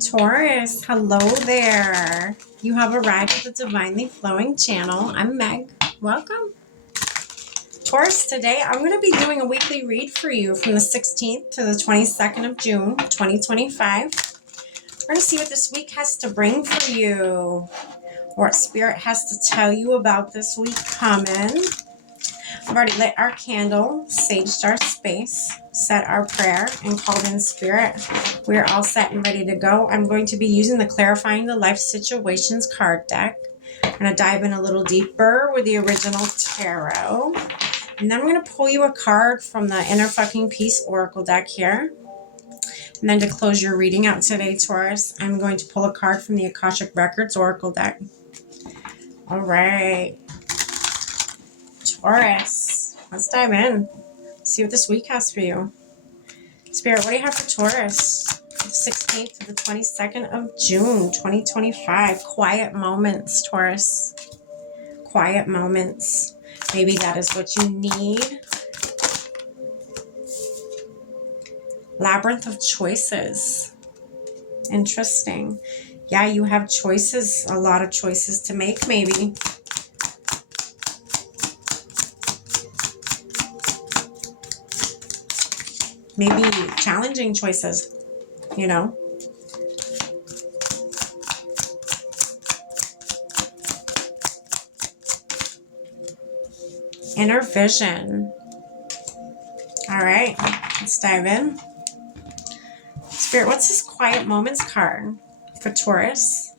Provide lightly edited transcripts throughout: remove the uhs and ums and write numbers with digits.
Taurus, hello there. You have arrived at the Divinely Flowing channel. I'm Meg. Welcome. Taurus, today I'm going to be doing a weekly read for you from the 16th to the 22nd of June, 2025. We're going to see what this week has to bring for you, what Spirit has to tell you about this week coming. I've already lit our candle, saged our space, said our prayer, and called in Spirit. We're all set and ready to go. I'm going to be using the Clarifying the Life Situations card deck. I'm going to dive in a little deeper with the original tarot. And then I'm going to pull you a card from the Inner Fucking Peace Oracle deck here. And then to close your reading out today, Taurus, I'm going to pull a card from the Akashic Records Oracle deck. All right. Taurus, let's dive in. See what this week has for you. Spirit, what do you have for Taurus? The 16th to the 22nd of June, 2025. Quiet moments, Taurus. Quiet moments. Maybe that is what you need. Labyrinth of choices. Interesting. Yeah, you have choices, a lot of choices to make, maybe. Maybe challenging choices, you know. Inner vision. All right, let's dive in. Spirit, what's this quiet moments card for Taurus?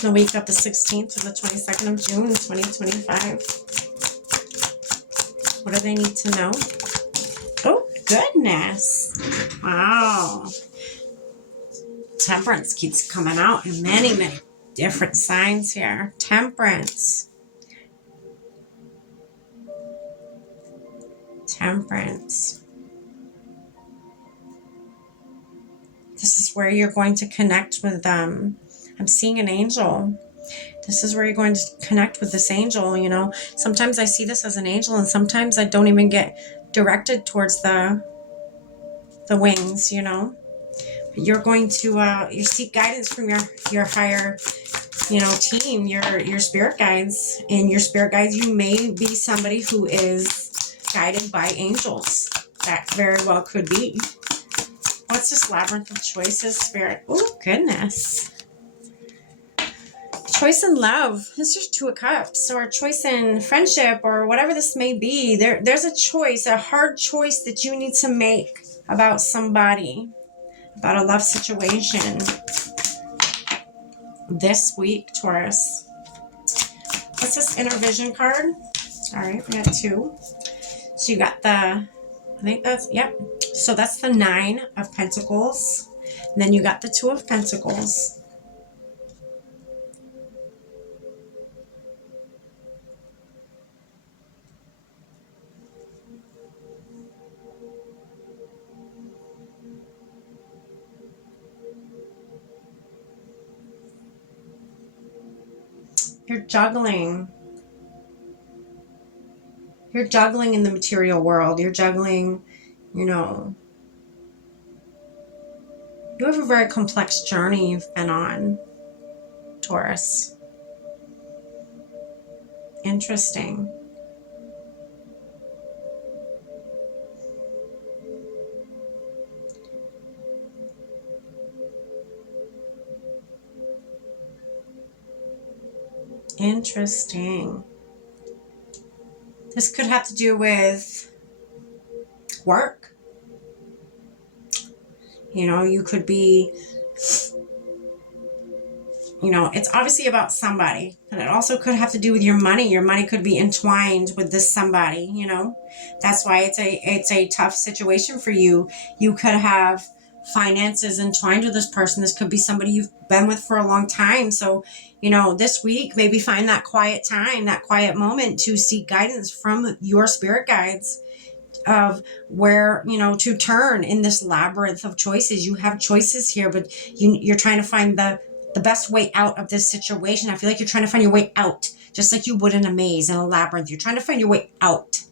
The week of the 16th to the 22nd of June, 2025. What do they need to know? Oh, goodness. Wow. Temperance keeps coming out in many, many different signs here. Temperance. Temperance. This is where you're going to connect with them. I'm seeing an angel. This is where you're going to connect with this angel, you know. Sometimes I see this as an angel, and sometimes I don't even get directed towards the wings, you know. But you're going to you seek guidance from your higher, you know, team, your spirit guides. And your spirit guides, you may be somebody who is guided by angels. That very well could be. What's this labyrinth of choices, Spirit? Oh, goodness. Choice in love. This is Two of Cups, or choice in friendship, or whatever this may be. There's a choice, a hard choice that you need to make about somebody, about a love situation. This week, Taurus. What's this inner vision card? All right, we got two. So you got I think that's, yep. So that's the 9 of Pentacles. And then you got the 2 of Pentacles. You're juggling. You're juggling in the material world. You're juggling, you know. You have a very complex journey you've been on, Taurus. Interesting. Interesting. This could have to do with work. You know, you could be, you know, it's obviously about somebody. And it also could have to do with your money. Your money could be entwined with this somebody, you know. That's why it's a tough situation for you. You could have finances entwined with this person. This could be somebody you've been with for a long time. So, you know, this week, maybe find that quiet time, that quiet moment to seek guidance from your spirit guides of where, you know, to turn in this labyrinth of choices. You have choices here, but you're trying to find the best way out of this situation. I feel like you're trying to find your way out, just like you would in a maze, in a labyrinth. You're trying to find your way out.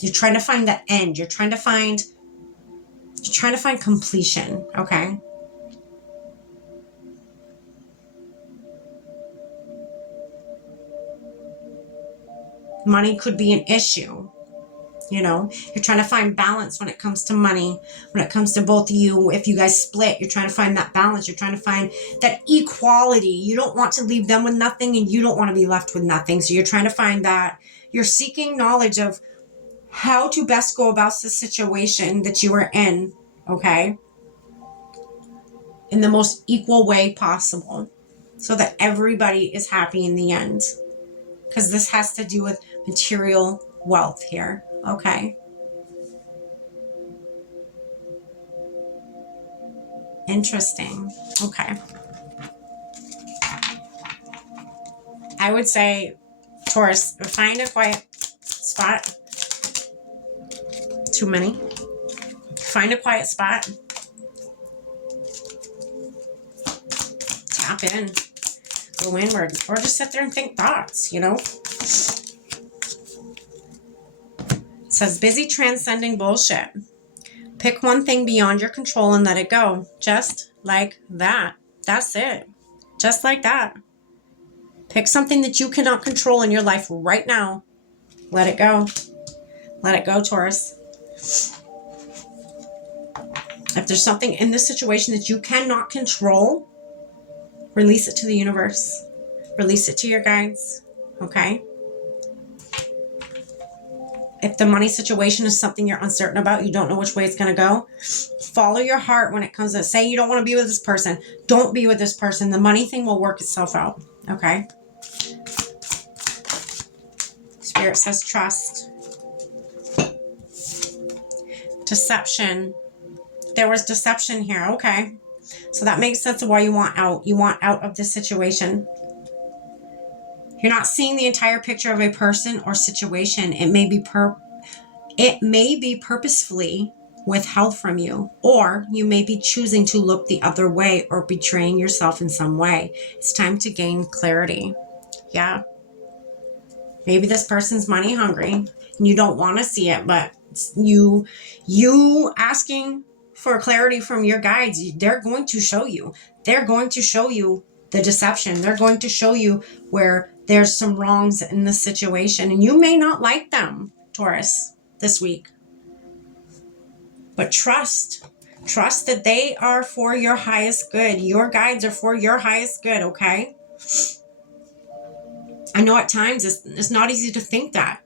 You're trying to find the end. You're trying to find completion, okay? Money could be an issue. You know, you're trying to find balance when it comes to money, when it comes to both of you. If you guys split, you're trying to find that balance. You're trying to find that equality. You don't want to leave them with nothing and you don't want to be left with nothing. So you're trying to find that. You're seeking knowledge of how to best go about the situation that you are in, okay? In the most equal way possible so that everybody is happy in the end. Because this has to do with material wealth here, okay? Interesting. Okay. I would say, Taurus, find a quiet spot. Too many. Find a quiet spot. Tap in. Go inward. Or just sit there and think thoughts, you know? It says, busy transcending bullshit. Pick one thing beyond your control and let it go. Just like that. That's it. Just like that. Pick something that you cannot control in your life right now. Let it go. Let it go, Taurus. If there's something in this situation that you cannot control, release it to the universe. Release it to your guides. Okay? If the money situation is something you're uncertain about, you don't know which way it's going to go, follow your heart when it comes to, say you don't want to be with this person. Don't be with this person. The money thing will work itself out. Okay? Spirit says trust. Deception. There was deception here. Okay. So that makes sense of why you want out. You want out of this situation. You're not seeing the entire picture of a person or situation. It may be purposefully withheld from you, or you may be choosing to look the other way or betraying yourself in some way. It's time to gain clarity. Yeah. Maybe this person's money hungry and you don't want to see it, but you asking for clarity from your guides, they're going to show you. They're going to show you the deception. They're going to show you where there's some wrongs in the situation. And you may not like them, Taurus, this week. But trust. Trust that they are for your highest good. Your guides are for your highest good, okay? I know at times it's not easy to think that.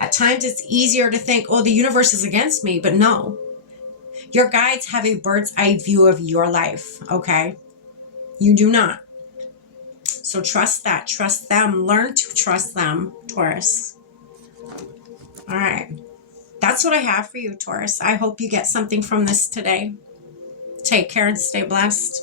At times it's easier to think, oh, the universe is against me. But no. Your guides have a bird's eye view of your life, okay? You do not. So trust that. Trust them. Learn to trust them, Taurus. All right. That's what I have for you, Taurus. I hope you get something from this today. Take care and stay blessed.